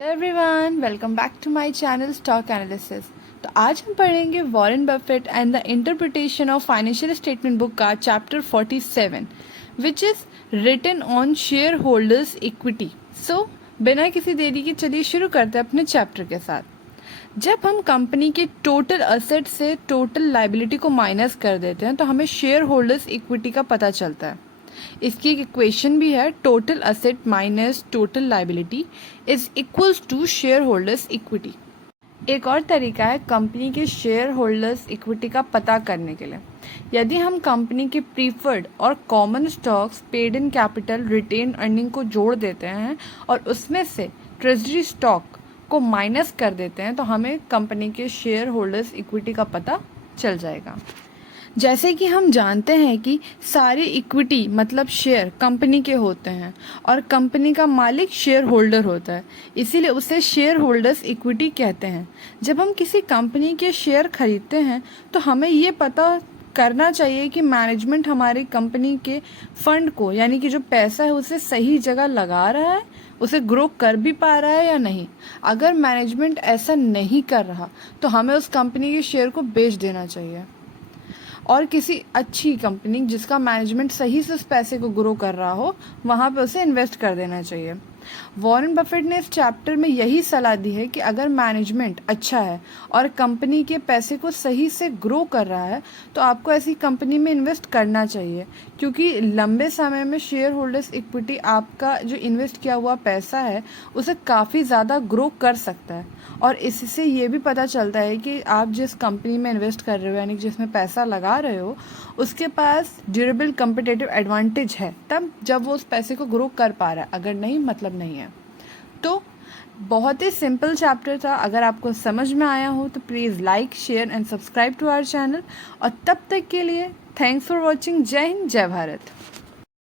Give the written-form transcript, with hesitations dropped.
Everyone, welcome back to my channel stock analysis. तो आज हम पढ़ेंगे Warren Buffett and the interpretation of financial statement book का chapter 47 which is written on share holders equity. So बिना किसी देरी के चलिए शुरू करते हैं अपने चैप्टर के साथ। जब हम कंपनी के टोटल असेट से टोटल लाइबिलिटी को माइनस कर देते हैं तो हमें शेयर होल्डर्स इक्विटी का पता चलता है। इसकी एक इक्वेशन भी है, total asset minus total liability is equals to share holders equity. एक और तरीका है कंपनी के शेयर होल्डर्स इक्विटी का पता करने के लिए। यदि हम कंपनी के प्रीफर्ड और common stocks, paid in capital, retain earning को जोड़ देते हैं और उसमें से ट्रेजरी स्टॉक को माइनस कर देते हैं तो हमें कंपनी के शेयर होल्डर्स इक्विटी का पता चल जाएगा। जैसे कि हम जानते हैं कि सारे इक्विटी मतलब शेयर कंपनी के होते हैं और कंपनी का मालिक शेयर होल्डर होता है, इसीलिए उसे शेयर होल्डर्स इक्विटी कहते हैं। जब हम किसी कंपनी के शेयर खरीदते हैं तो हमें ये पता करना चाहिए कि मैनेजमेंट हमारी कंपनी के फंड को, यानी कि जो पैसा है उसे सही जगह लगा रहा है, उसे ग्रो कर भी पा रहा है या नहीं। अगर मैनेजमेंट ऐसा नहीं कर रहा तो हमें उस कंपनी के शेयर को बेच देना चाहिए और किसी अच्छी कंपनी जिसका मैनेजमेंट सही से उस पैसे को ग्रो कर रहा हो वहाँ पे उसे इन्वेस्ट कर देना चाहिए। वॉरेन बफेट ने इस चैप्टर में यही सलाह दी है कि अगर मैनेजमेंट अच्छा है और कंपनी के पैसे को सही से ग्रो कर रहा है तो आपको ऐसी कंपनी में इन्वेस्ट करना चाहिए, क्योंकि लंबे समय में शेयर होल्डर्स इक्विटी आपका जो इन्वेस्ट किया हुआ पैसा है उसे काफ़ी ज़्यादा ग्रो कर सकता है। और इससे ये भी पता चलता है कि आप जिस कंपनी में इन्वेस्ट कर रहे हो, यानी जिसमें पैसा लगा रहे हो, उसके पास ड्यूरेबल कम्पिटिटिव एडवांटेज है तब जब वो उस पैसे को ग्रो कर पा रहा है, अगर नहीं मतलब नहीं है। तो बहुत ही सिंपल चैप्टर था। अगर आपको समझ में आया हो तो please like, share and subscribe to our channel. और तब तक के लिए थैंक्स फॉर वॉचिंग। जय हिंद, जय भारत।